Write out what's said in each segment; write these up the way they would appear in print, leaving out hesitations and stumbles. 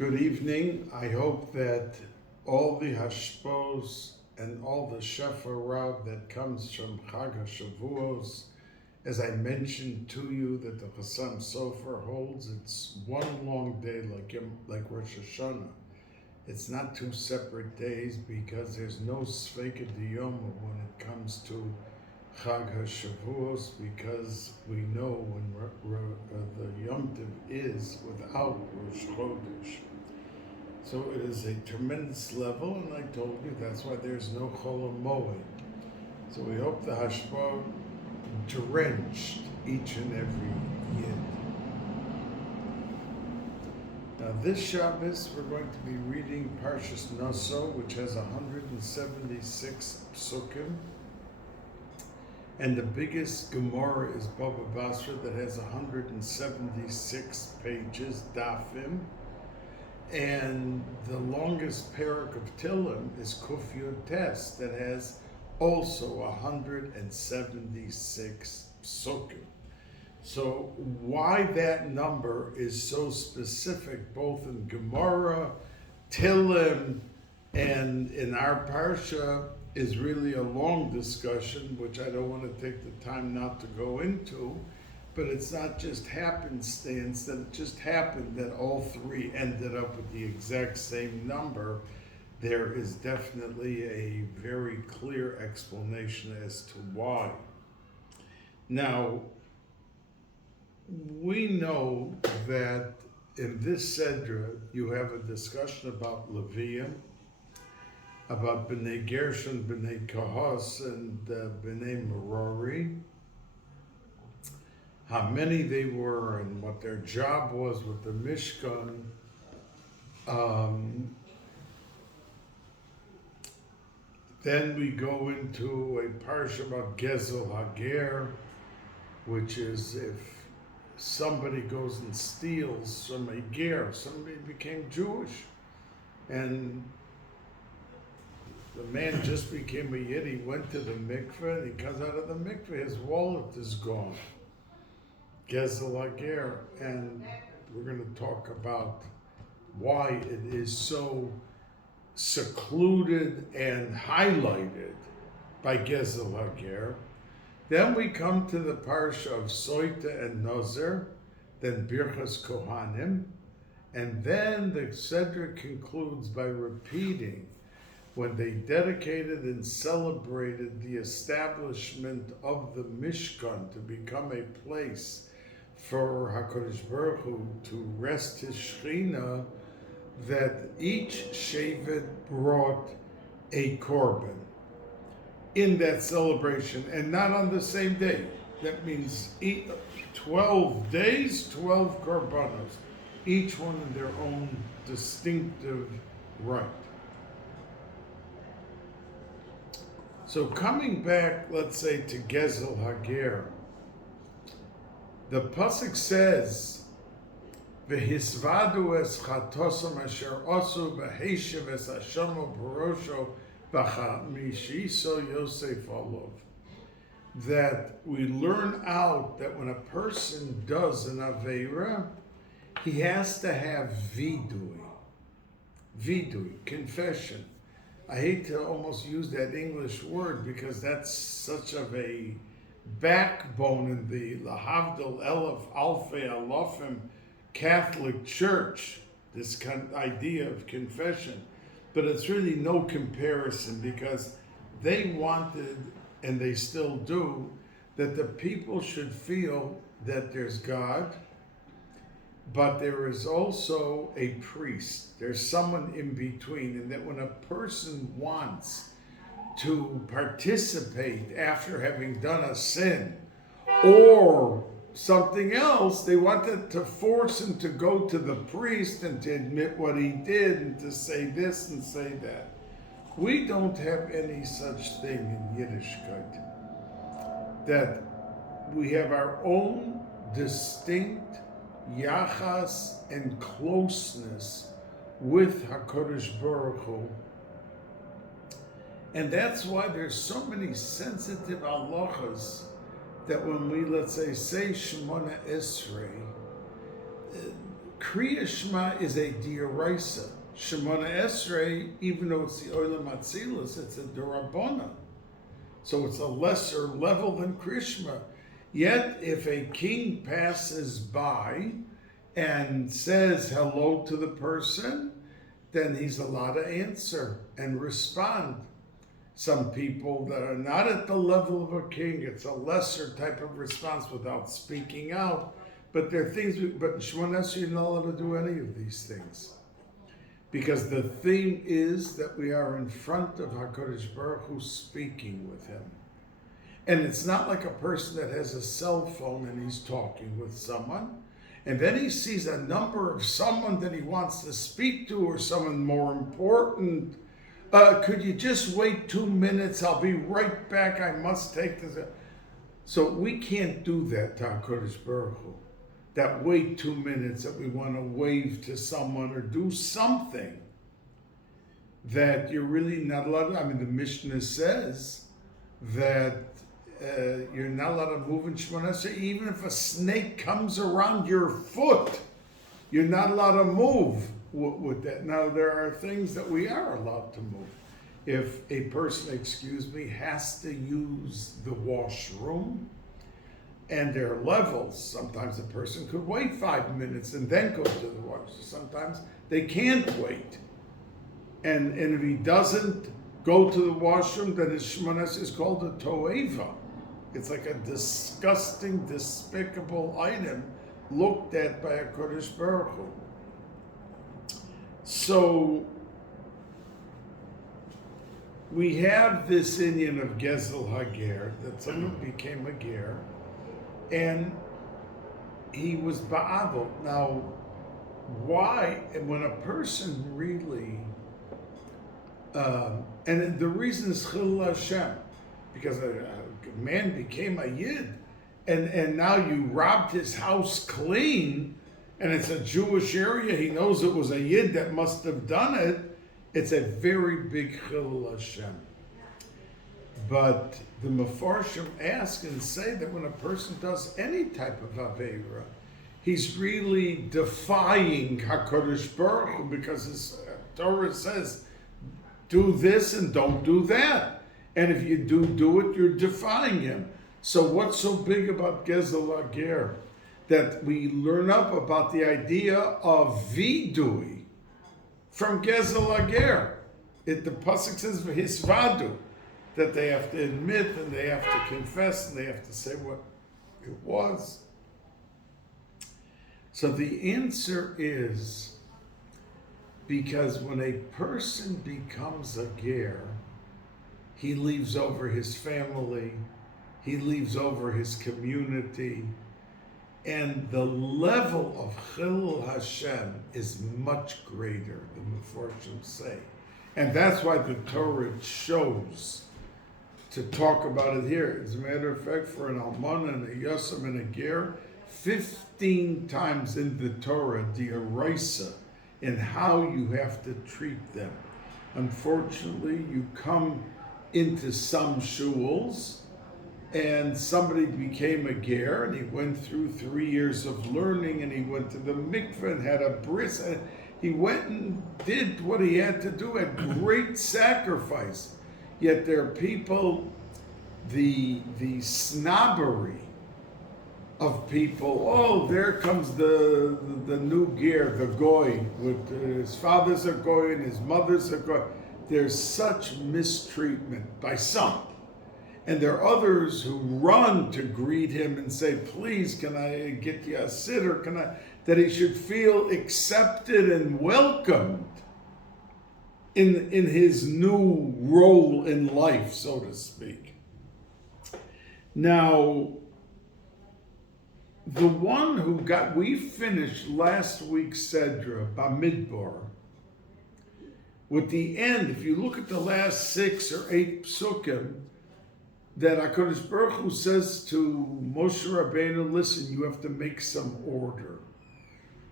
Good evening. I hope that all the hashpos and all the shefarah that comes from Chag HaShavuos, as I mentioned to you that the Chassam Sofer holds, it's one long day like Rosh Hashanah. It's not two separate days because there's no Sfeika Diyoma when it comes to Chag HaShavuos, because we know when the Yom Tov is without Rosh Chodesh. So it is a tremendous level, and I told you that's why there's no Chol HaMoed. So we hope the Hashpah drenched each and every Yid. Now this Shabbos we're going to be reading Parshas Naso, which has 176 psukim. And the biggest Gemara is Baba Basra that has 176 pages, Dafim. And the longest parak of Tillim is Kuf Yud Tes that has also 176 psukim. So why that number is so specific, both in Gemara, Tillim, and in our Parsha, is really a long discussion, which I don't want to take the time not to go into. But it's not just happenstance that it just happened that all three ended up with the exact same number. There is definitely a very clear explanation as to why. Now, we know that in this Sedra, you have a discussion about Levium, about B'nai Gershon, B'nai Kahos, and B'nai Merari, how many they were and what their job was with the Mishkan. Then we go into a parsha about Gezel Hager, which is if somebody goes and steals from a ger, somebody became Jewish, and the man just became a Yid, he went to the mikveh, and he comes out of the mikveh, his wallet is gone. Gezel Hager, and we're going to talk about why it is so secluded and highlighted by Gezel Hager. Then we come to the parsha of Soita and Nozer, then Birchas Kohanim, and then the Sedra concludes by repeating when they dedicated and celebrated the establishment of the Mishkan to become a place for HaKadosh Baruch Hu to rest his Shekhinah, that each Shevet brought a korban in that celebration, and not on the same day. That means 12 days, 12 korbanos, each one in their own distinctive right. So coming back, let's say, to Gezel Hager, the pasuk says, "V'hisvadu es chatosam asher osu v'heishiv es hashomo barosho b'chamishiso Yosef olov." That we learn out that when a person does an aveira, he has to have vidui, confession. I hate to almost use that English word because that's such of a backbone in the Lahavdil Elef Alfei Alofim Catholic Church, this kind of idea of confession. But it's really no comparison, because they wanted, and they still do, that the people should feel that there's God, but there is also a priest. There's someone in between, and that when a person wants to participate after having done a sin or something else, they wanted to force him to go to the priest and to admit what he did and to say this and say that. We don't have any such thing in Yiddishkeit. That we have our own distinct yachas and closeness with HaKadosh Baruch Hu. And that's why there's so many sensitive halachas that when we, let's say Shemona Esrei, Kriya Shema is a Dioraisa. Shemona Esrei, even though it's the Olam Atzilus, it's a Dorabona. So it's a lesser level than Kriya Shema. Yet, if a king passes by and says hello to the person, then he's allowed to answer and respond. Some people that are not at the level of a king, it's a lesser type of response without speaking out. But there are things, but in Shemona Esrei, you're not allowed to do any of these things. Because the theme is that we are in front of HaKadosh Baruch Hu speaking with him. And it's not like a person that has a cell phone and he's talking with someone, and then he sees a number of someone that he wants to speak to or someone more important. Could you just wait 2 minutes? I'll be right back. I must take this. So we can't do that to HaKadosh Baruch Hu. That wait 2 minutes, that we want to wave to someone or do something that you're really not allowed to. I mean, the Mishnah says that you're not allowed to move in Shemona Esrei. Even if a snake comes around your foot, you're not allowed to move with that. Now, there are things that we are allowed to move. If a person, has to use the washroom, and there are levels. Sometimes a person could wait 5 minutes and then go to the washroom. Sometimes they can't wait. And if he doesn't go to the washroom, then his Shemona Esrei is called a toeva. It's like a disgusting, despicable item looked at by a Kodesh Baruch Hu. So we have this Indian of Gezel Hager, that someone became a ger, and he was ba'avot. Now, why? And when a person really, and the reason is Chilul Hashem, because a man became a yid, and now you robbed his house clean, and it's a Jewish area. He knows it was a yid that must have done it. It's a very big Chilul Hashem. But the Mefarshim ask and say that when a person does any type of Aveira, he's really defying HaKadosh Baruch Hu, because his Torah says, do this and don't do that. And if you do it, you're defying him. So what's so big about Gezel Hager? That we learn up about the idea of vidui from Gezel Hager. The pasuk says hisvadu, that they have to admit and they have to confess and they have to say what it was. So the answer is because when a person becomes a ger, he leaves over his family, he leaves over his community, and the level of Chilul Hashem is much greater, the Mefarshim say. And that's why the Torah chose to talk about it here. As a matter of fact, for an Almana and a Yosem and a Ger, 15 times in the Torah, the Eraisa, in how you have to treat them. Unfortunately, you come into some shuls, and somebody became a ger, and he went through 3 years of learning, and he went to the mikveh and had a bris, and he went and did what he had to do at great sacrifice. Yet there are people, the snobbery of people, oh, there comes the new ger, the goy, with his father's a goy and his mother's a goy. There's such mistreatment by some. And there are others who run to greet him and say, please, can I get you a siddur? That he should feel accepted and welcomed in his new role in life, so to speak. Now, the one who we finished last week's Sedra, Bamidbar, with the end, if you look at the last 6 or 8 psukim, that HaKadosh Baruch Hu says to Moshe Rabbeinu, listen, you have to make some order,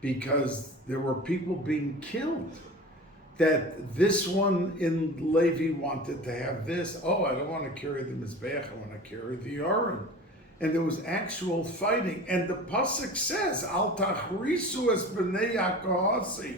because there were people being killed. That this one in Levi wanted to have this. Oh, I don't want to carry the Mizbeach, I want to carry the Aron. and there was actual fighting. And the pasuk says, "Al tachrisu es b'nei Yaakov,"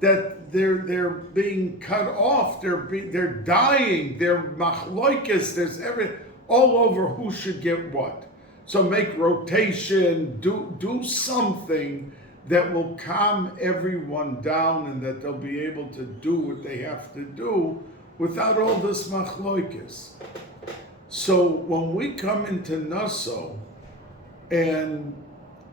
that they're being cut off, they're dying, they're machloikis, there's everything all over who should get what. So make rotation, do something that will calm everyone down, and that they'll be able to do what they have to do without all this machloikis. So when we come into Naso, and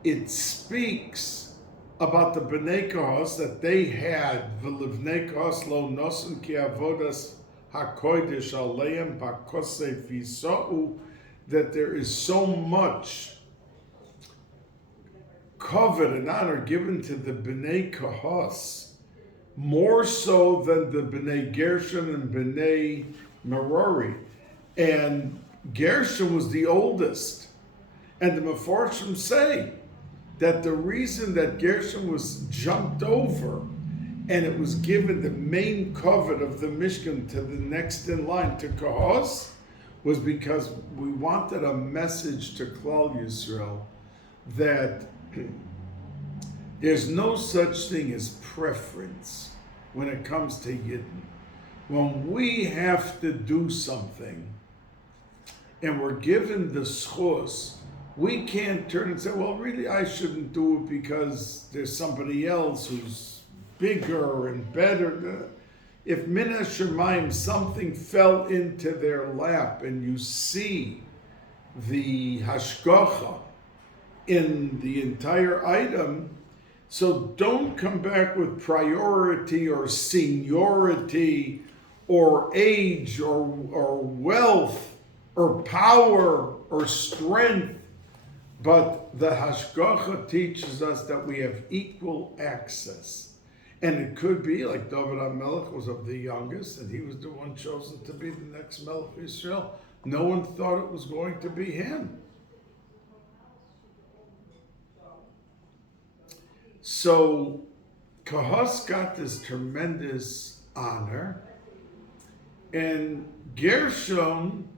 it speaks about the Bnei Kahos that they had, v'livnei Kahos lo nosen ki avodas hakodesh aleim bakosef yisau, that there is so much covet and honor given to the Bnei Kahos, more so than the Bnei Gershon and Bnei Merari. And Gershon was the oldest. And the Mefarshim say that the reason that Gershon was jumped over and it was given the main covet of the Mishkan to the next in line, to Kahos, was because we wanted a message to Klal Yisrael that there's no such thing as preference when it comes to Yidden. When we have to do something and we're given the schos, we can't turn and say, well, really, I shouldn't do it because there's somebody else who's bigger and better. If min hashemayim, something fell into their lap and you see the hashgacha in the entire item, so don't come back with priority or seniority or age or wealth or power or strength. But the hashgacha teaches us that we have equal access. And it could be like David HaMelech was of the youngest, and he was the one chosen to be the next Melech of Yisrael. No one thought it was going to be him. So Kahos got this tremendous honor, and Gershon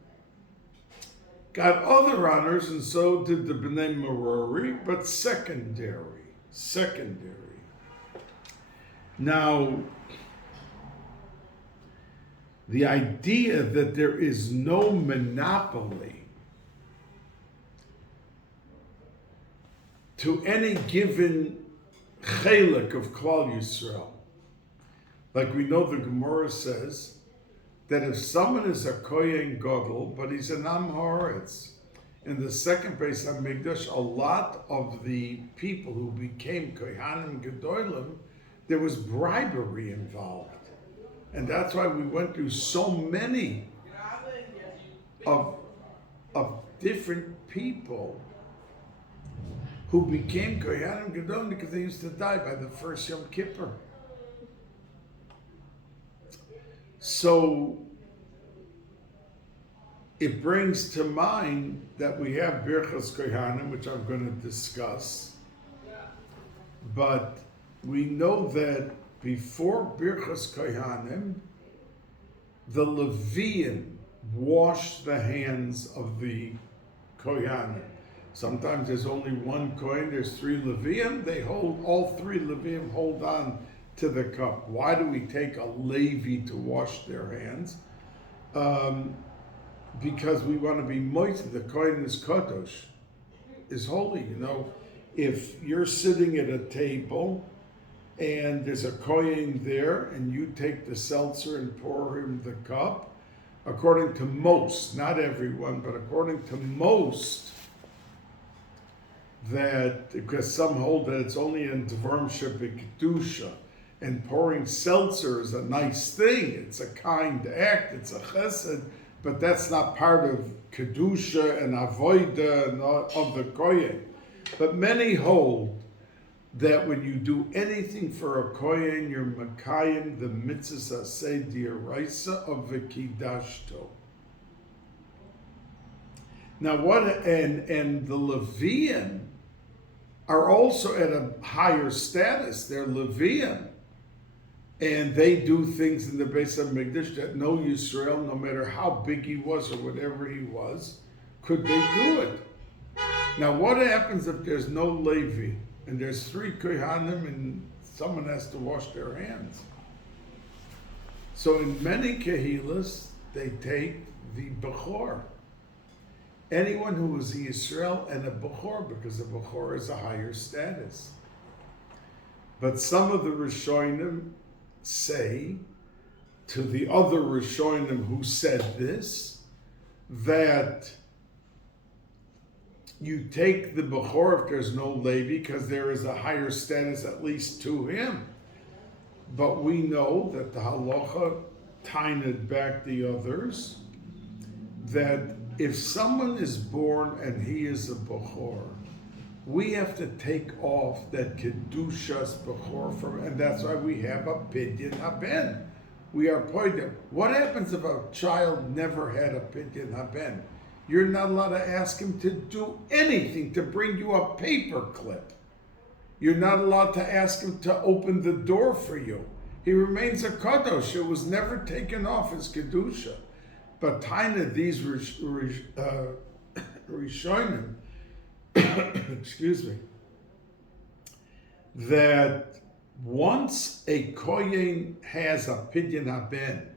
got other honors, and so did the Bnei Merari, but secondary. Now, the idea that there is no monopoly to any given chelik of Klal Yisrael, like we know the Gemara says, that if someone is a Kohen Gadol, but he's an Am Haaretz, in the second Bais HaMikdash, a lot of the people who became Kohanim Gedolim, there was bribery involved. And that's why we went through so many of different people who became Kohanim Gedolim because they used to die by the first Yom Kippur. So it brings to mind that we have Birchas Kohanim, which I'm going to discuss, but we know that before Birchas Kohanim, the Levian washed the hands of the Kohanim. Sometimes there's only one Kohen, there's three Levian, all three Levian hold on to the cup. Why do we take a Levi to wash their hands? Because we want to be moited. The Kohen is kadosh, is holy. You know, if you're sitting at a table and there's a Kohen there and you take the seltzer and pour him the cup, according to most, not everyone, but according to most, that, because some hold that it's only in Dvarim Shebekdusha, and pouring seltzer is a nice thing, it's a kind act, it's a chesed, but that's not part of Kedusha and Avoida and of the Kohen. But many hold that when you do anything for a Kohen, you're Makayim, the mitzvah aseh d'oraisa of V'kidashto. Now what, and the Levian are also at a higher status, they're Levian. And they do things in the Bais HaMikdash that no Yisrael, no matter how big he was or whatever he was, could they do it. Now, what happens if there's no Levi and there's 3 Kohanim and someone has to wash their hands? So in many Kehilas, they take the Bechor. Anyone who is a Yisrael and a Bechor, because a Bechor is a higher status. But some of the Rishonim say to the other Rishonim who said this, that you take the Bechor if there's no Levi, because there is a higher status at least to him. But we know that the halacha tained back the others, that if someone is born and he is a Bechor, we have to take off that Kedushas Bechor from, and that's why we have a Pidyon Haben. We are pointed. What happens if a child never had a Pidyon Haben? You're not allowed to ask him to do anything, to bring you a paper clip. You're not allowed to ask him to open the door for you. He remains a Kadosh. It was never taken off as Kedusha. But Taina, these Rishonim, excuse me, that once a Kohen has a Pidyon Haben,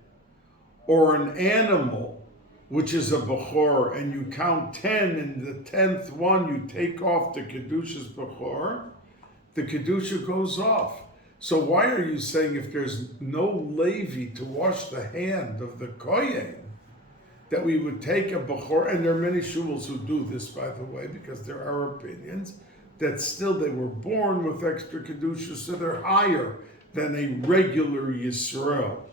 or an animal, which is a Bechor, and you count 10, and the 10th one you take off the Kedusha's Bechor, the Kedusha goes off. So why are you saying if there's no Levi to wash the hand of the Kohen, that we would take a Bechor, and there are many shuls who do this, by the way, because there are opinions, that still they were born with extra Kedusha, so they're higher than a regular Yisrael.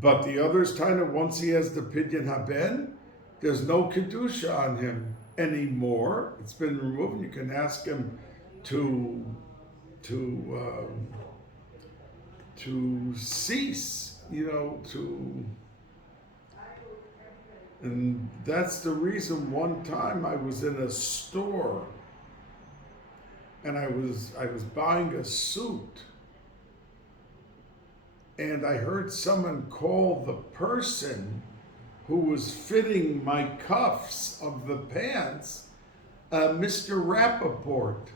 But the others, once he has the Pidyon Haben, there's no Kedusha on him anymore. It's been removed. You can ask him to cease, and that's the reason one time I was in a store and I was buying a suit, and I heard someone call the person who was fitting my cuffs of the pants, Mr. Rappaport.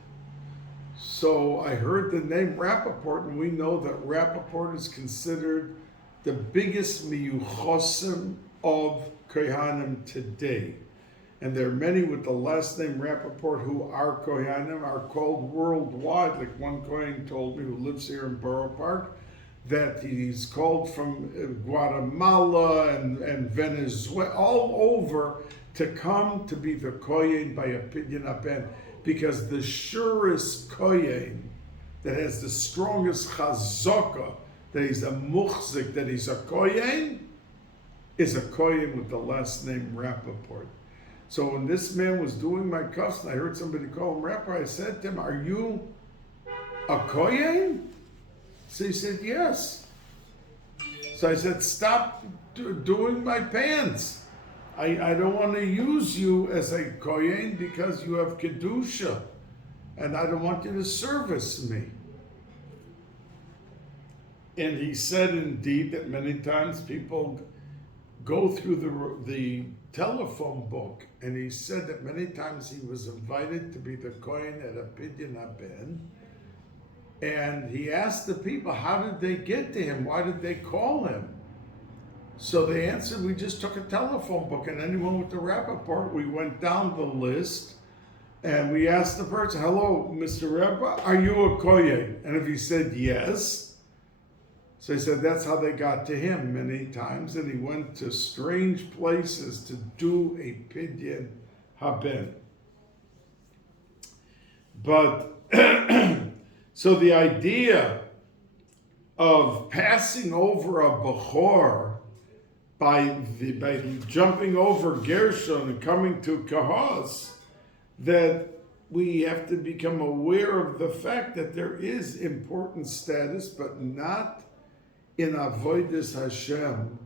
So I heard the name Rappaport, and we know that Rappaport is considered the biggest miyuchosim of Kohanim today. And there are many with the last name Rappaport who are Kohanim, are called worldwide. Like one Kohen told me, who lives here in Borough Park, that he's called from Guatemala and Venezuela, all over, to come to be the Kohen by a Pidyon Haben, because the surest Kohen that has the strongest chazaka, that he's a muchzik, that he's a Kohen, is a Kohen with the last name Rappaport. So when this man was doing my cuffs, and I heard somebody call him Rapper, I said to him, "Are you a Kohen?" So he said, "Yes." So I said, "Stop doing my pants. I don't want to use you as a Kohen because you have Kedusha, and I don't want you to service me." And he said indeed that many times people go through the telephone book, and he said that many times he was invited to be the Kohen at a Pidyon Haben, and he asked the people, how did they get to him? Why did they call him? So they answered, we just took a telephone book, and anyone with the Rappaport, we went down the list, and we asked the person, "Hello, Mr. Rabbi, are you a Kohen?" And if he said yes, so he said that's how they got to him many times, and he went to strange places to do a Pidyon Haben. But, so the idea of passing over a Bechor by jumping over Gershon and coming to Kahos, that we have to become aware of the fact that there is important status, but not in Avodas Hashem.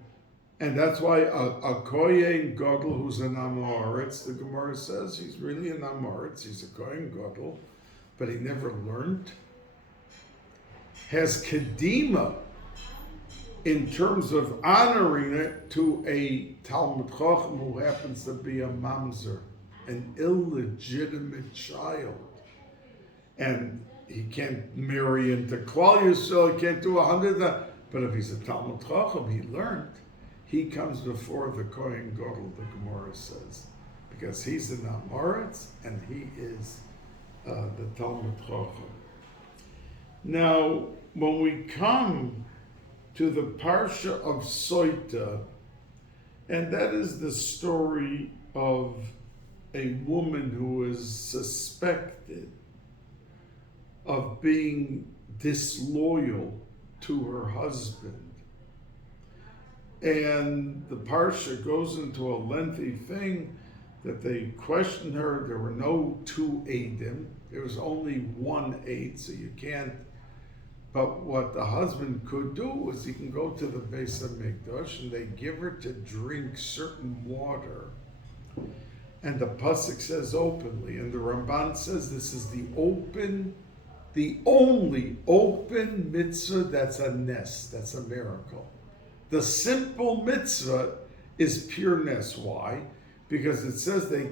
And that's why a Kohen Gadol who's an Amoritz, the Gemara says he's really an Amoritz, he's a Kohen Gadol, but he never learned, has Kedima in terms of honoring it to a Talmud Chacham who happens to be a Mamzer. an illegitimate child. And he can't marry into Klal Yisrael, he can't do 100. But if he's a Talmud Chacham, he learned. He comes before the Kohen Gadol, the Gemara says, because he's an Amoritz and he is the Talmud Chacham. Now, when we come to the Parsha of Soita, and that is the story of a woman who is suspected of being disloyal to her husband. And the Parsha goes into a lengthy thing that they questioned her. There were no two Eidim. There was only one Eid, so you can't. But what the husband could do was he can go to the Bais Hamikdash and they give her to drink certain water. And the Pasuk says openly, and the Ramban says this is the only open mitzvah that's a nes, that's a miracle. The simple mitzvah is pure nes. Why? Because it says the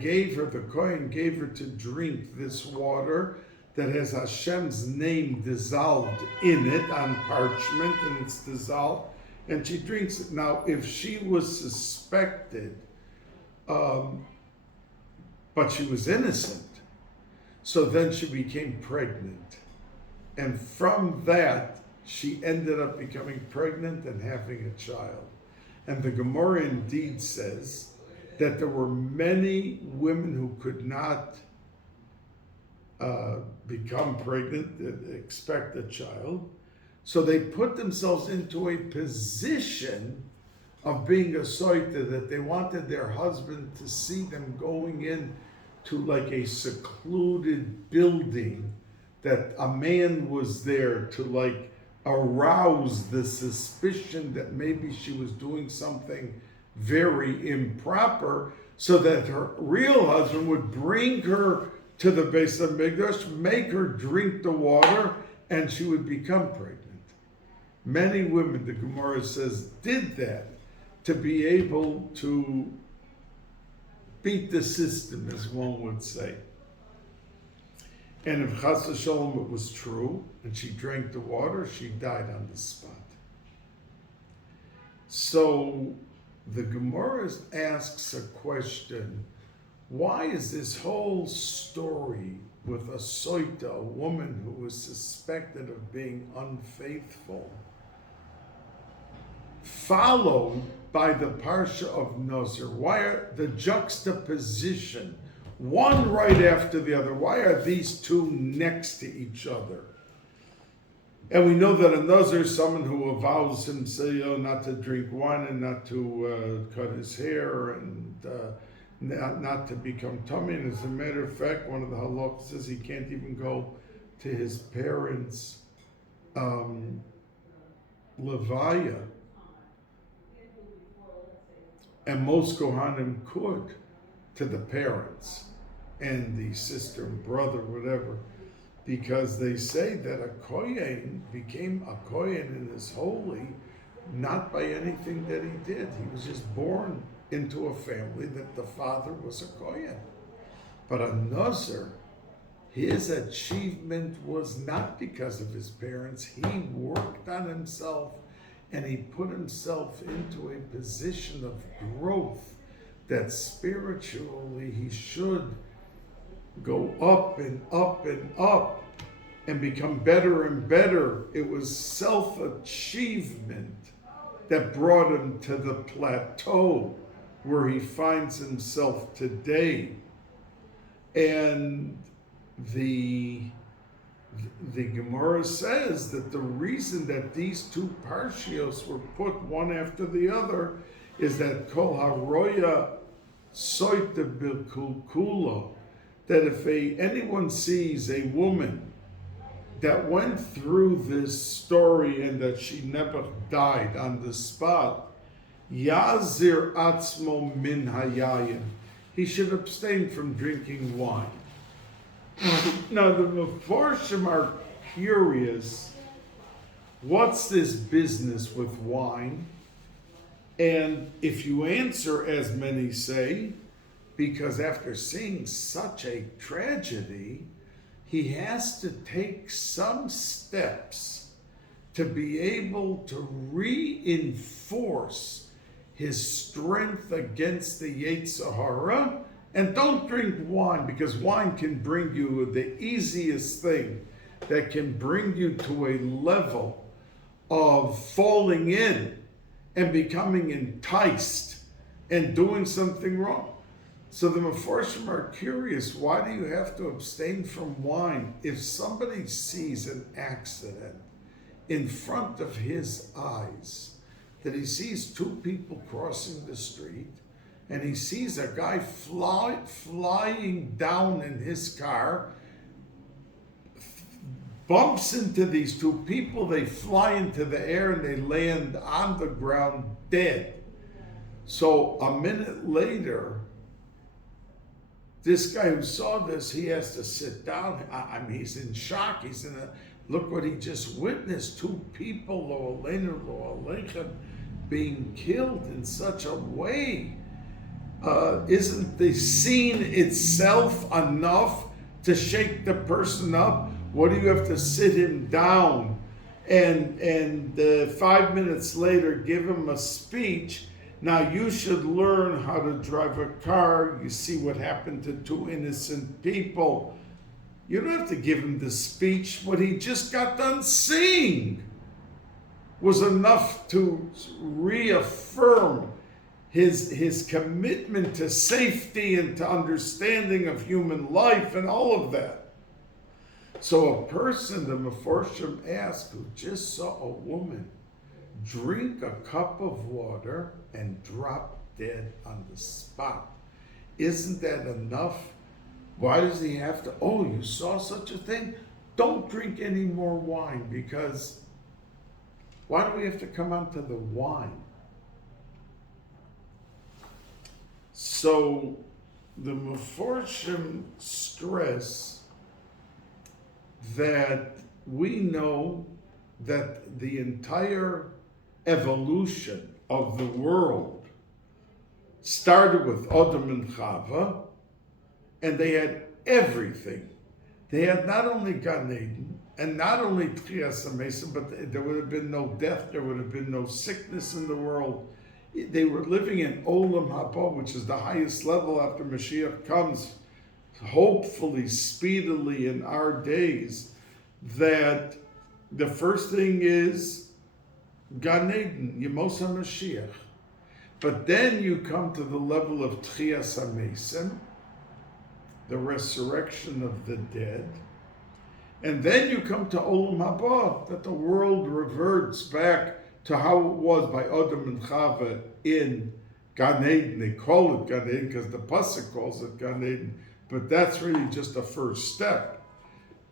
Kohen gave her to drink this water that has Hashem's name dissolved in it on parchment, and it's dissolved, and she drinks it. Now, if she was suspected, but she was innocent, so then she became pregnant. And from that, she ended up becoming pregnant and having a child. And the Gemara indeed says that there were many women who could not become pregnant, expect a child. So they put themselves into a position of being a soita, that they wanted their husband to see them going in to like a secluded building, that a man was there to like arouse the suspicion that maybe she was doing something very improper, so that her real husband would bring her to the Bais Hamikdash, make her drink the water, and she would become pregnant. Many women, the Gemara says, did that to be able to beat the system, as one would say. And if Chas v'Shalom it was true, and she drank the water, she died on the spot. So the Gemara asks a question: why is this whole story with a soita, a woman who was suspected of being unfaithful, followed by the Parsha of Naso? Why are the juxtaposition, one right after the other? Why are these two next to each other? And we know that a Nazir is someone who avows himself not to drink wine and not to cut his hair and not to become tummy. And as a matter of fact, one of the halachas says he can't even go to his parents' levaya. And most Kohanim could, to the parents and the sister and brother, whatever, because they say that a Kohen became a Kohen and is holy not by anything that he did. He was just born into a family that the father was a Kohen. But a Nazir, his achievement was not because of his parents. He worked on himself and he put himself into a position of growth that spiritually he should go up and up and up and become better and better. It was self-achievement that brought him to the plateau where he finds himself today. And the Gemara says that the reason that these two parshios were put one after the other is that kol haroya soita bilkulkula, that if anyone sees a woman that went through this story and that she never died on the spot, yazir atzmo min hayayin, he should abstain from drinking wine. Now the Mefarshim are curious, what's this business with wine? And if you answer, as many say, because after seeing such a tragedy, he has to take some steps to be able to reinforce his strength against the Yetzer Hara. And don't drink wine, because wine can bring you the easiest thing that can bring you to a level of falling in and becoming enticed and doing something wrong. So the Mefarshim are curious, why do you have to abstain from wine? If somebody sees an accident in front of his eyes, that he sees two people crossing the street, and he sees a guy flying down in his car, bumps into these two people, they fly into the air and they land on the ground dead. So a minute later, this guy who saw this, he has to sit down. I mean, he's in shock. He's in a, look what he just witnessed. Two people, lo aleinu, lo aleichem, being killed in such a way. Isn't the scene itself enough to shake the person up? What do you have to sit him down and 5 minutes later give him a speech? Now you should learn how to drive a car. You see what happened to two innocent people. You don't have to give him the speech. What he just got done seeing was enough to reaffirm his commitment to safety and to understanding of human life and all of that. So a person, the Mefarshim asked, who just saw a woman drink a cup of water and drop dead on the spot, isn't that enough? Why does he have to, oh, you saw such a thing? Don't drink any more wine, because why do we have to come onto the wine? So the Mefarshim stress that we know that the entire evolution of the world started with Adam and Chava, and they had everything. They had not only Gan Eden, and not only Tchias HaMesim, but there would have been no death, there would have been no sickness in the world. They were living in Olam Haba, which is the highest level after Mashiach comes, hopefully speedily in our days, that the first thing is Gan Eden, Yemos HaMashiach. But then you come to the level of Tchias HaMesim, the resurrection of the dead. And then you come to Olam Haba, that the world reverts back to how it was by Adam and Chava in Gan Eden. They call it Gan Eden because the Pasuk calls it Gan Eden, but that's really just a first step.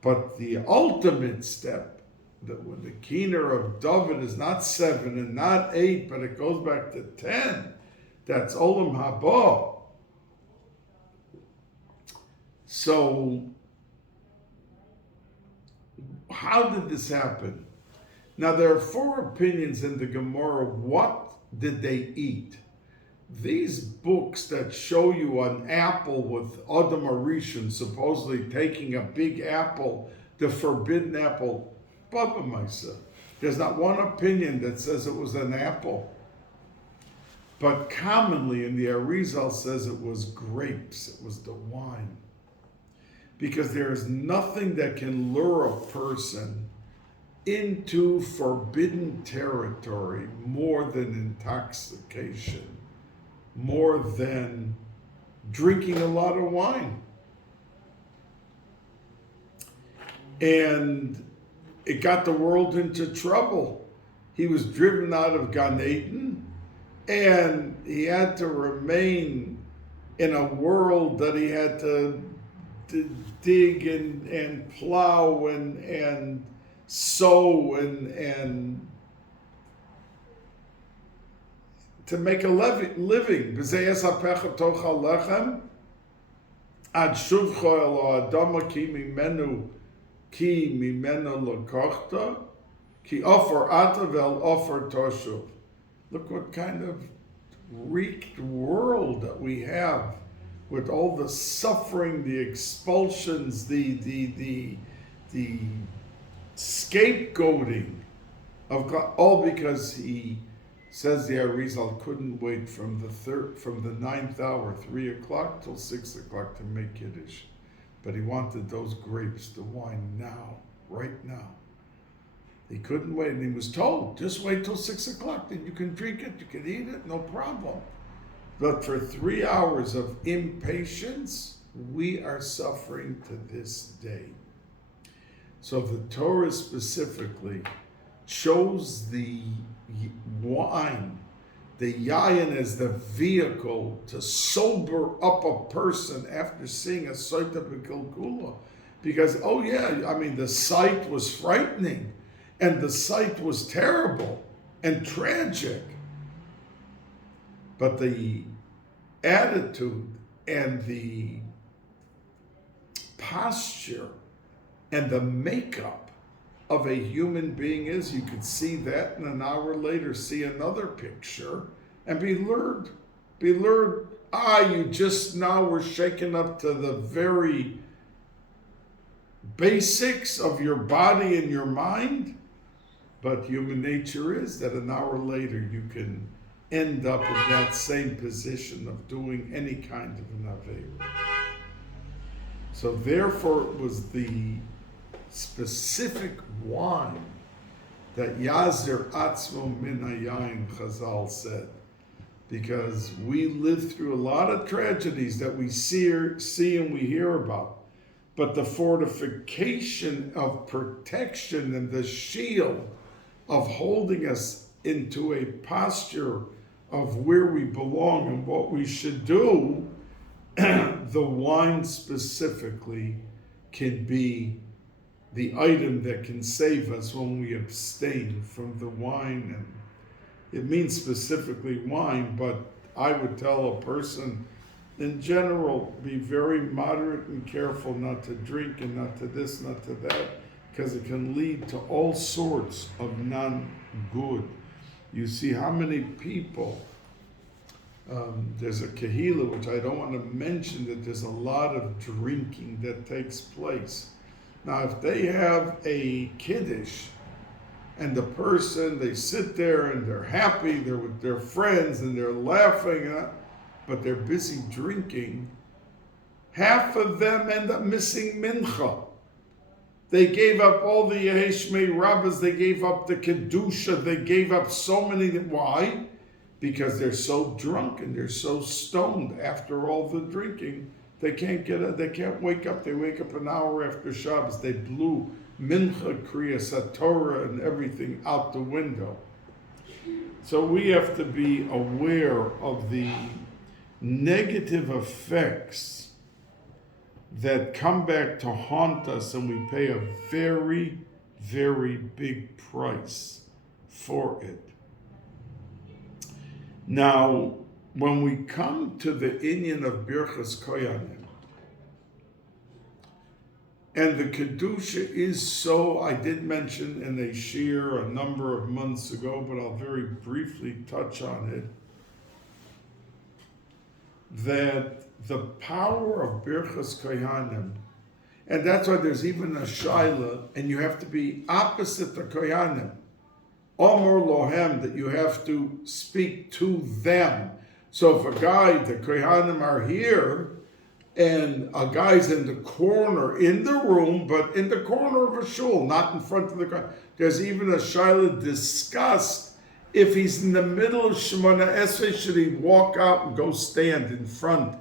But the ultimate step, when the keener of David is not 7 and not 8, but it goes back to 10, that's Olam Haba. So, how did this happen? Now, there are 4 opinions in the Gemara. What did they eat? These books that show you an apple with Adam Arishon supposedly taking a big apple, the forbidden apple, Baba Maisa. There's not one opinion that says it was an apple. But commonly in the Arizal says it was grapes, it was the wine. Because there is nothing that can lure a person into forbidden territory more than intoxication, more than drinking a lot of wine. And it got the world into trouble. He was driven out of Gan Eden, and he had to remain in a world that he had to dig and plow and sow and to make a living. B'zeyas hapecha tochal lechem ad shuvcho elo adama ki mimenu lokochta ki ofer ata vel ofer toshuv. Look what kind of wreaked world that we have, with all the suffering, the expulsions, the scapegoating of God, all because he says the Arizal couldn't wait from the 9th hour, 3 o'clock till 6 o'clock to make Kiddush, but he wanted those grapes, the wine now, right now. He couldn't wait, and he was told, just wait till 6 o'clock, then you can drink it, you can eat it, no problem. But for 3 hours of impatience, we are suffering to this day. So the Torah specifically chose the wine, the yayin, as the vehicle to sober up a person after seeing a Soita B'Kilkula. Because, the sight was frightening, and the sight was terrible and tragic. But the attitude and the posture and the makeup of a human being is, you could see that, and an hour later see another picture and be lured. You just now were shaken up to the very basics of your body and your mind. But human nature is that an hour later you can end up in that same position of doing any kind of an aveira. So therefore it was the specific wine that Yazir Atzmo Min Hayayin, Chazal said, because we live through a lot of tragedies that we see and we hear about, but the fortification of protection and the shield of holding us into a posture of where we belong and what we should do, the wine specifically can be the item that can save us when we abstain from the wine. And it means specifically wine, but I would tell a person in general, be very moderate and careful not to drink and not to this, not to that, because it can lead to all sorts of non-good. You see how many people, there's a kahila, which I don't want to mention, that there's a lot of drinking that takes place. Now, if they have a kiddush, and the person, they sit there and they're happy, they're with their friends and they're laughing, but they're busy drinking, half of them end up missing mincha. They gave up all the Yeheshmei Rabbis, they gave up the Kedusha, they gave up so many. Why? Because they're so drunk and they're so stoned after all the drinking. They can't wake up. They wake up an hour after Shabbos. They blew Mincha, Kriyas, Torah, and everything out the window. So we have to be aware of the negative effects that come back to haunt us, and we pay a very, very big price for it. Now, when we come to the inyan of Birchas Koyanim, and the Kedusha is so, I did mention in a shir a number of months ago, but I'll very briefly touch on it, that the power of Birchas Koyanim, and that's why there's even a shaila, and you have to be opposite the Koyanim, Omer Lohem, that you have to speak to them. So if a guy, the Kohanim are here, and a guy's in the corner, in the room, but in the corner of a shul, not in front of the guy. There's even a shaila discussed, if he's in the middle of Shemona Esrei, should he walk out and go stand in front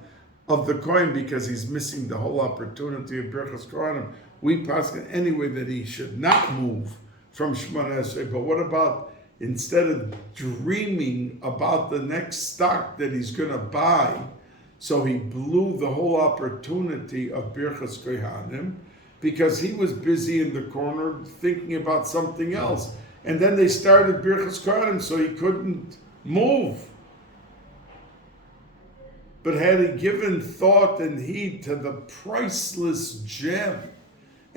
of the Kohen because he's missing the whole opportunity of Birchas Kohanim? We pass it anyway that he should not move from Shemona Esrei. But what about, instead of dreaming about the next stock that he's going to buy, so he blew the whole opportunity of Birchas Kohanim because he was busy in the corner thinking about something else. And then they started Birchas Kohanim, so he couldn't move. But had he given thought and heed to the priceless gem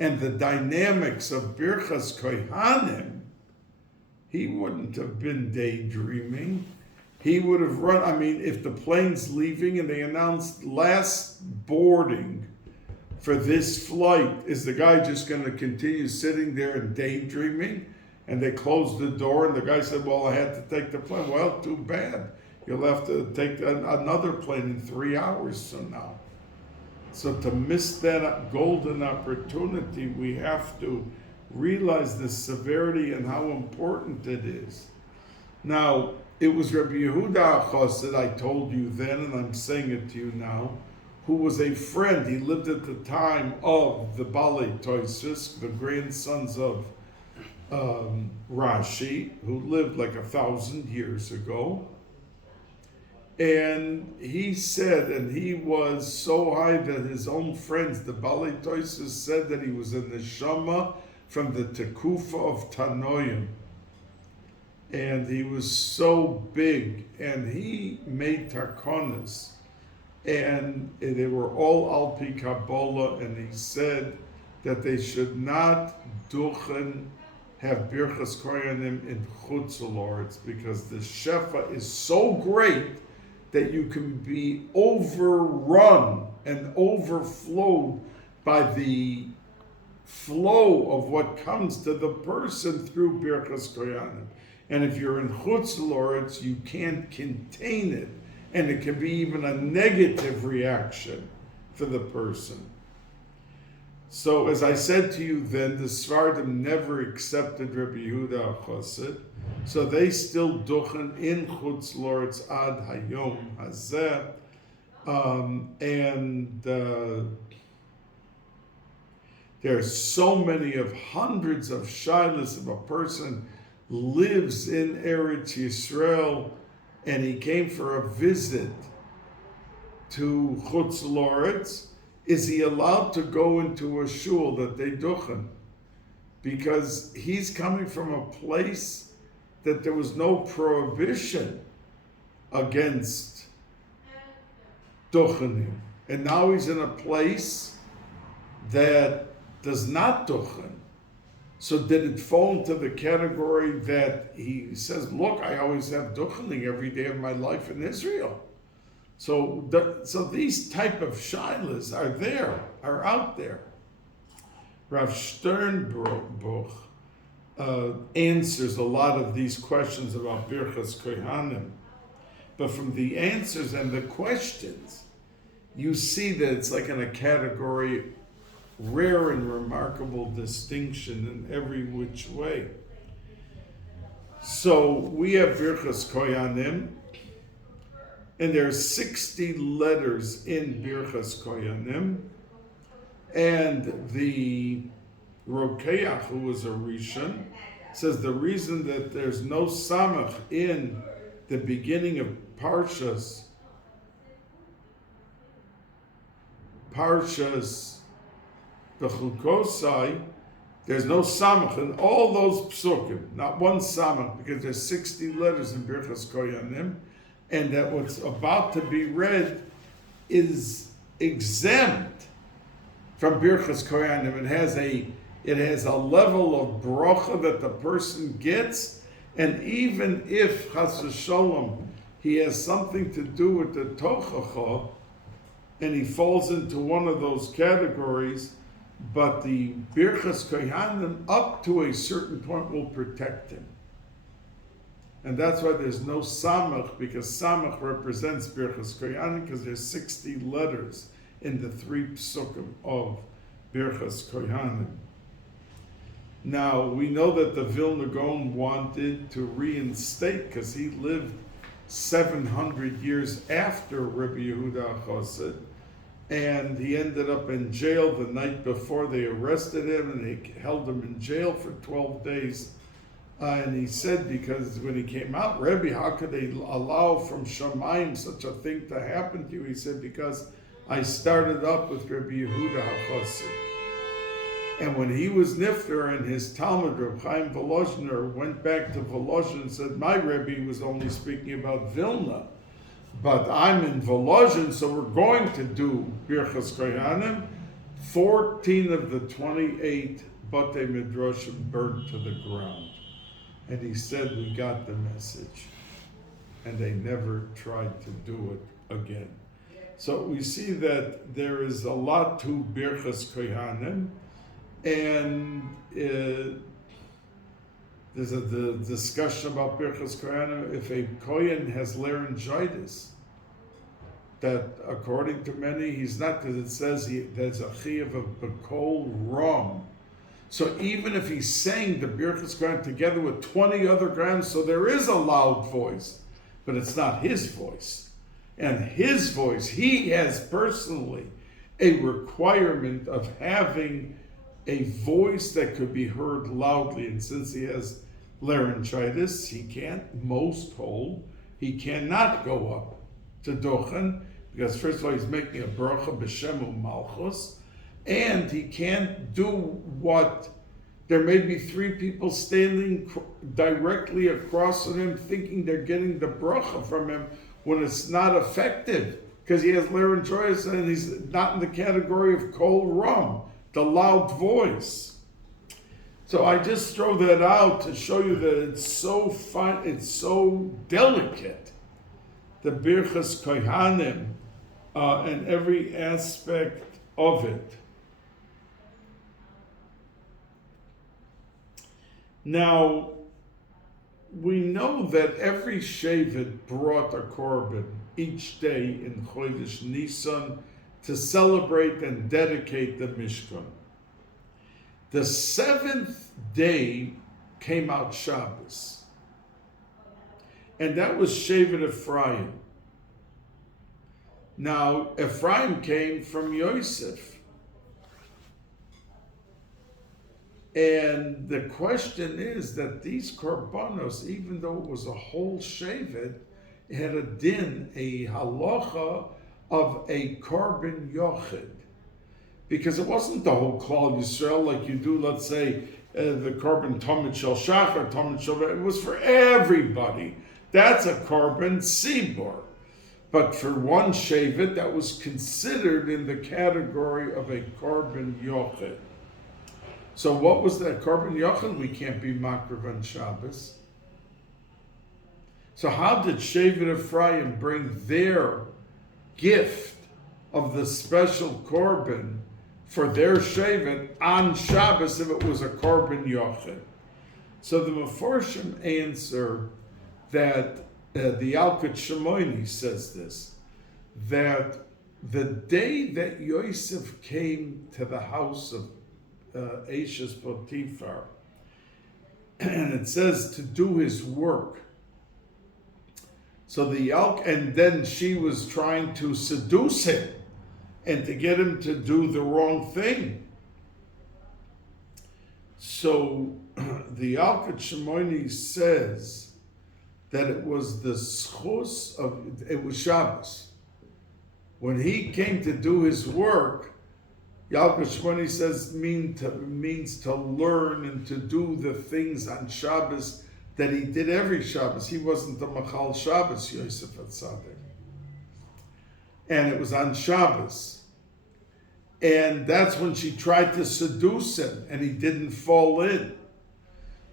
and the dynamics of Birchas Kohanim, he wouldn't have been daydreaming. he would have run. I mean, if the plane's leaving and they announced last boarding for this flight, is the guy just going to continue sitting there and daydreaming? And they closed the door, and the guy said, well, I had to take the plane. Well, too bad. You'll have to take another plane in 3 hours from now. So to miss that golden opportunity, we have to realize the severity and how important it is. Now, it was Rabbi Yehuda Chassid, I told you then, and I'm saying it to you now, who was a friend. He lived at the time of the Balei Toisus, the grandsons of Rashi, who lived like 1,000 years ago. And he said, and he was so high that his own friends, the Balei Toisus, said that he was a neshama from the Tekufa of Tanoim. And he was so big, and he made takonas, and they were all al pi Kabbalah, and he said that they should not have birchas koyanim in chutz la'aretz, because the shefa is so great that you can be overrun and overflowed by the flow of what comes to the person through birchas koyanim. And if you're in chutz la'aretz, you can't contain it, and it can be even a negative reaction for the person. So, as I said to you then, the Sfardim never accepted Rabbi Yehuda Chassid, so they still duchen in chutz la'aretz ad hayom hazeh, there's so many of hundreds of shilas if a person lives in Eretz Yisrael and he came for a visit to chutz la'aretz. Is he allowed to go into a shul that they duchen? Because he's coming from a place that there was no prohibition against duchening. And now he's in a place that does not duchen. So did it fall into the category that he says, look, I always have duchening every day of my life in Israel? So these type of shilas are out there. Rav Sternbuch answers a lot of these questions about Birchas Kohanim. But from the answers and the questions, you see that it's like in a category, rare and remarkable distinction in every which way. So we have Birchas Kohanim, and there are 60 letters in Birchas Kohanim, and the Rokeach, who was a Rishon, says the reason that there's no samach in the beginning of Parshas Bechukosai, there's no samach in all those psukim, not one samach, because there's 60 letters in Birchas Kohanim, and that what's about to be read is exempt from Birchas Kohanim. It has a level of bracha that the person gets, and even if Chas v'Sholom he has something to do with the tochacha, and he falls into one of those categories, but the Birchas Kohanim up to a certain point will protect him. And that's why there's no samach, because samach represents Birchas Kohanim, because there's 60 letters in the 3 psukim of Birchas Kohanim. Now, we know that the Vilna Gaon wanted to reinstate, because he lived 700 years after Rabbi Yehuda Chassid, and he ended up in jail the night before they arrested him, and they held him in jail for 12 days. And he said, because when he came out, Rebbe, how could they allow from Shamayim such a thing to happen to you? He said, because I started up with Rabbi Yehuda HaChassid. And when he was nifter, and his Talmud, Reb Chaim Volozhiner, went back to Volozhin and said, my Rebbe was only speaking about Vilna, but I'm in Volozhin, so we're going to do Birchas Kohanim. 14 of the 28 Batei Midrashim burned to the ground. And he said, we got the message. and they never tried to do it again. So we see that there is a lot to Birchas Kohanim, and there's the discussion about Birchas Kohanim. If a Kohen has laryngitis, that according to many he's not, because it says there's a chiyuv of Bekol Ram. So even if he's saying the Birchas Kohanim together with 20 other grams, so there is a loud voice, but it's not his voice. And his voice, he has personally a requirement of having a voice that could be heard loudly. And since he has laryngitis, he can't most hold. He cannot go up to Dochen, because first of all, he's making a bracha b'shemu malchus, and he can't do what, there may be 3 people standing directly across from him thinking they're getting the bracha from him when it's not effective, because he has laryngitis and he's not in the category of kol ram, the loud voice. So I just throw that out to show you that it's so fine, it's so delicate, the Birchas Kohanim, and every aspect of it. Now, we know that every Shevet brought a korban each day in Chodesh Nisan to celebrate and dedicate the Mishkan. The 7th day came out Shabbos, and that was Shevet Ephraim. Now, Ephraim came from Yosef. And the question is that these korbanos, even though it was a whole shevet, it had a din, a halacha of a korban yochid. Because it wasn't the whole Klal Yisrael like you do, let's say, the korban Tamid Shel Shachar, Tamid Shel, it was for everybody. That's a korban sibor. But for one shevet, that was considered in the category of a korban yochid. So what was that korban yochid? We can't be makriv on Shabbos. So how did Shevet Ephraim bring their gift of the special korban for their shevet on Shabbos if it was a korban yochid? So the Meforshim answer that the Yalkut Shimoni says this, that the day that Yosef came to the house of Ashes Potiphar, and it says to do his work. So and then she was trying to seduce him and to get him to do the wrong thing. So the Yalkut Shimoni says that it was the schus of, it was Shabbos. When he came to do his work, Yalkut Shimoni says means to learn and to do the things on Shabbos that he did every Shabbos. He wasn't the Machal Shabbos, Yosef HaTzadik. And it was on Shabbos. And that's when she tried to seduce him, and he didn't fall in.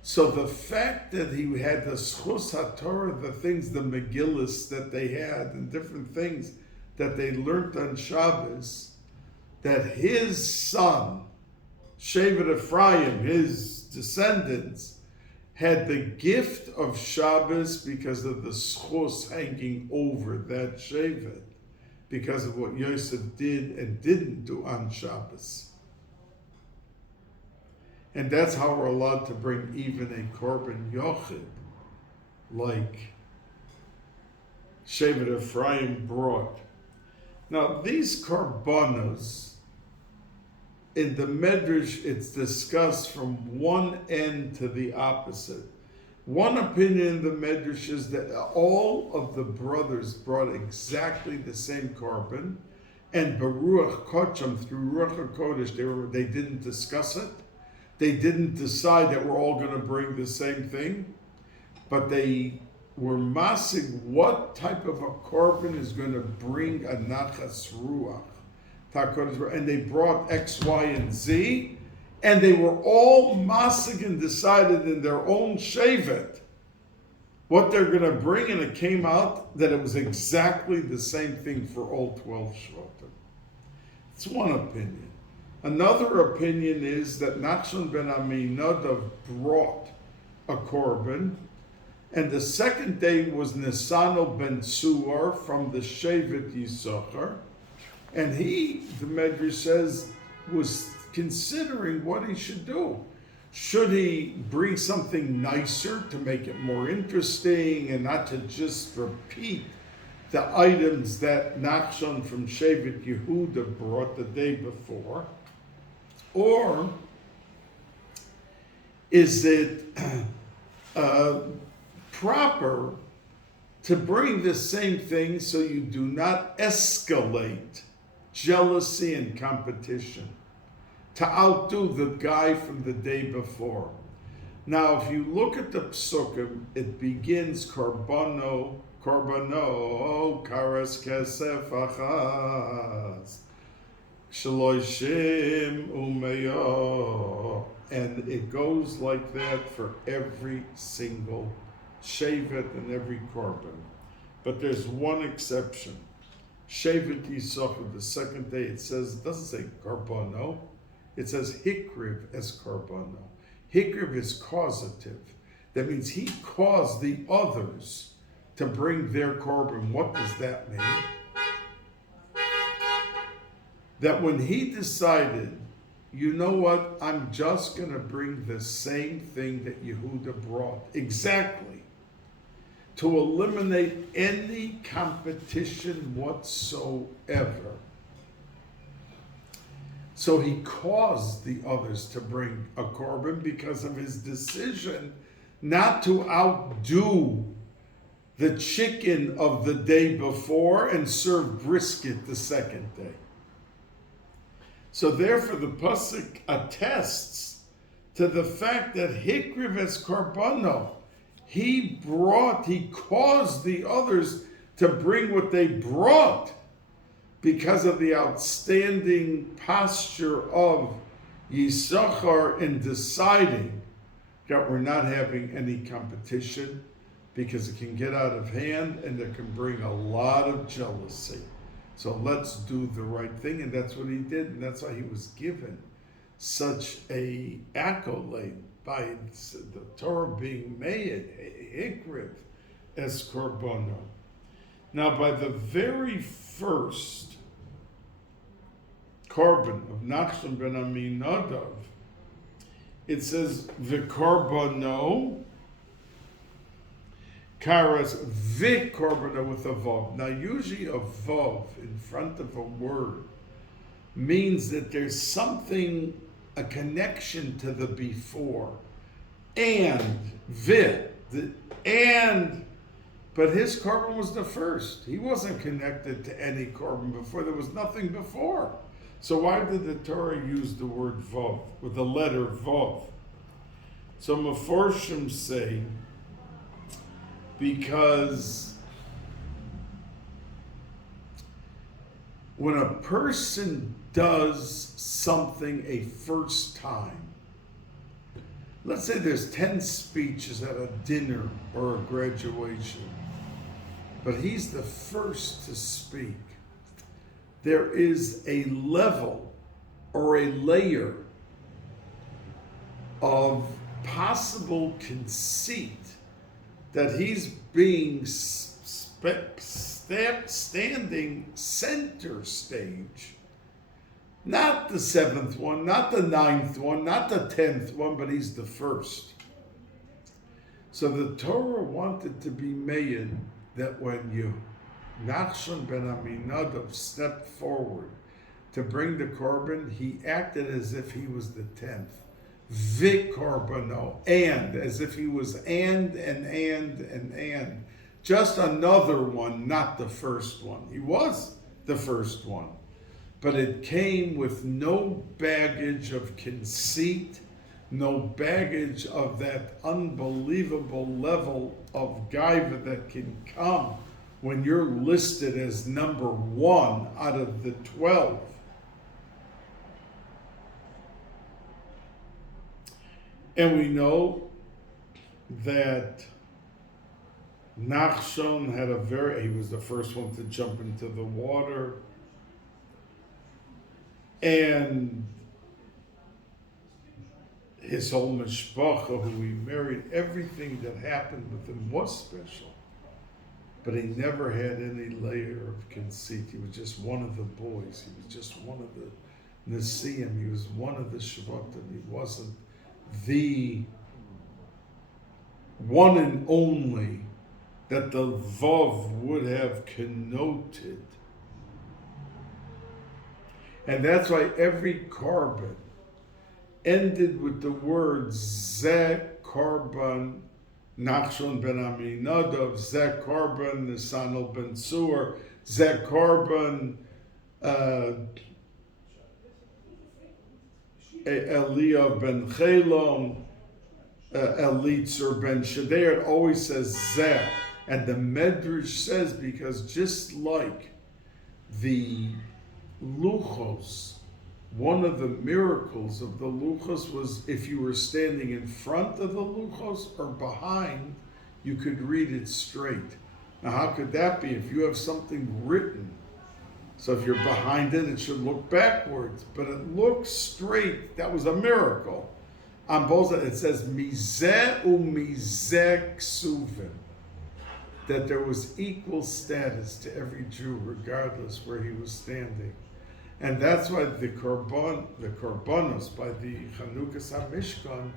So the fact that he had the Schus HaTorah, the things, the Megillas that they had, and different things that they learned on Shabbos, that his son, Shevet Ephraim, his descendants, had the gift of Shabbos because of the schus hanging over that Shevet, because of what Yosef did and didn't do on Shabbos. And that's how we're allowed to bring even a korban yochid, like Shevet Ephraim brought. Now, these korbanos, in the Medrash, it's discussed from one end to the opposite. One opinion in the Medrash is that all of the brothers brought exactly the same korban, and Baruch Kocham, through Ruach HaKodesh, they didn't discuss it. They didn't decide that we're all going to bring the same thing, but they were masig what type of a korban is going to bring a nachas ruach. And they brought X, Y, and Z, and they were all masig and decided in their own shevet what they're going to bring, and it came out that it was exactly the same thing for all 12 Shvatim. It's one opinion. Another opinion is that Nachshon ben Aminadav brought a korban, and the second day was Nisano ben Suar from the Shevet Yisachar, and he, the Medrash says, was considering what he should do. Should he bring something nicer to make it more interesting and not to just repeat the items that Nachshon from Shevet Yehuda brought the day before? Or is it proper to bring the same thing so you do not escalate jealousy and competition, to outdo the guy from the day before? Now, if you look at the psukim, it begins Korbono, Kares Kesef Achaz, Shaloshim Umeyo, and it goes like that for every single Shevet and every Korban. But there's one exception. Shevet Yisachar, the second day, it doesn't say Korbono, it says Hikriv as Korbono. Hikriv is causative. That means he caused the others to bring their korban. What does that mean? That when he decided, you know what, I'm just going to bring the same thing that Yehuda brought, exactly, to eliminate any competition whatsoever. So he caused the others to bring a korban because of his decision not to outdo the chicken of the day before and serve brisket the second day. So therefore the pasuk attests to the fact that Hikriv es Korbono, he caused the others to bring what they brought because of the outstanding posture of Yisachar in deciding that we're not having any competition, because it can get out of hand and it can bring a lot of jealousy. So let's do the right thing, and that's what he did, and that's why he was given such a accolade by the Torah being made, Hikriv es Korbono. Now, by the very first korban of Nachshon ben Aminadav, it says v'korbono karas v'korbono with a vav. Now, usually a vav in front of a word means that there's something, a connection to the before. And but his korban was the first. He wasn't connected to any korban before. There was nothing before. So why did the Torah use the word vav, with the letter vav? So Meforshim say, because when a person does something a first time, let's say there's 10 speeches at a dinner or a graduation, but he's the first to speak, there is a level or a layer of possible conceit that he's being standing center stage. Not the 7th one, not the 9th one, not the 10th one, but he's the first. So the Torah wanted to be made that when Nachshon ben Aminadav stepped forward to bring the korban, he acted as if he was the 10th. V'korbono, and, as if he was and. Just another one, not the first one. He was the first one. But it came with no baggage of conceit, no baggage of that unbelievable level of gaiva that can come when you're listed as number 1 out of the 12. And we know that Nachshon he was the first one to jump into the water. And his whole mishpacha, who he married, everything that happened with him was special. But he never had any layer of conceit. He was just one of the boys. He was just one of the Nesiim. He was one of the Shvatim. He wasn't the one and only that the Vav would have connoted. And that's why every korban ended with the words Zeh korban Nachshon ben Aminadav, Zeh korban Nisanel ben Sur, Zeh korban Eliyav ben Chelom, Elitzer ben Shader. It always says Zeh. And the Medrash says, because just like the Luchos, one of the miracles of the Luchos was if you were standing in front of the Luchos or behind, you could read it straight. Now, how could that be? If you have something written, so if you're behind it, it should look backwards, but it looks straight. That was a miracle. On both sides, it says, Mizeh u'mizeh ksuvim, that there was equal status to every Jew, regardless where he was standing. And that's why the korbanos by the Chanukas HaMishkan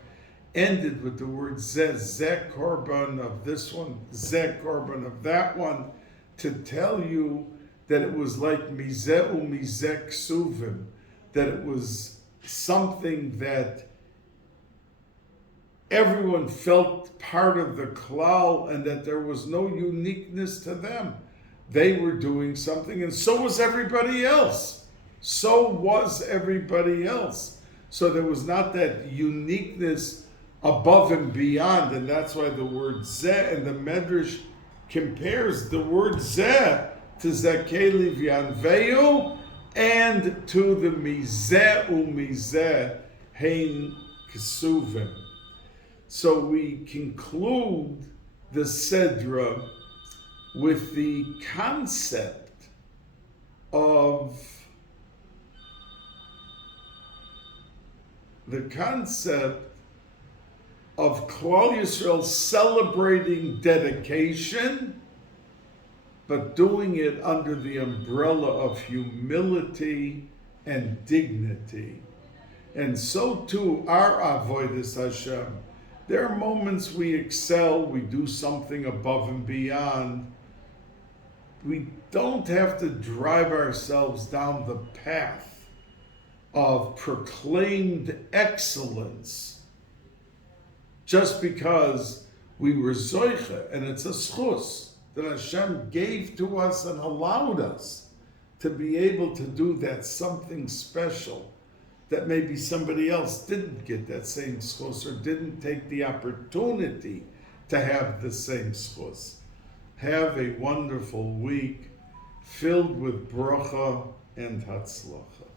ended with the word Zeh korban of this one, Zeh korban of that one, to tell you that it was like Mizeh u'mizeh ksuvim, that it was something that everyone felt part of the klal and that there was no uniqueness to them. They were doing something, and so was everybody else. So was everybody else. So there was not that uniqueness above and beyond, and that's why the word Zeh, and the Medrash compares the word Zeh to Zakei Livyanveu and to the Mizeh u'mizeh hein Kesuvim. So we conclude the Sedra with the concept of Klal Yisrael celebrating dedication, but doing it under the umbrella of humility and dignity. And so too our Avodas Hashem. There are moments we excel, we do something above and beyond. We don't have to drive ourselves down the path of proclaimed excellence just because we were zoiche, and it's a schus that Hashem gave to us and allowed us to be able to do that something special that maybe somebody else didn't get that same schus or didn't take the opportunity to have the same schus. Have a wonderful week filled with bracha and hatzlacha.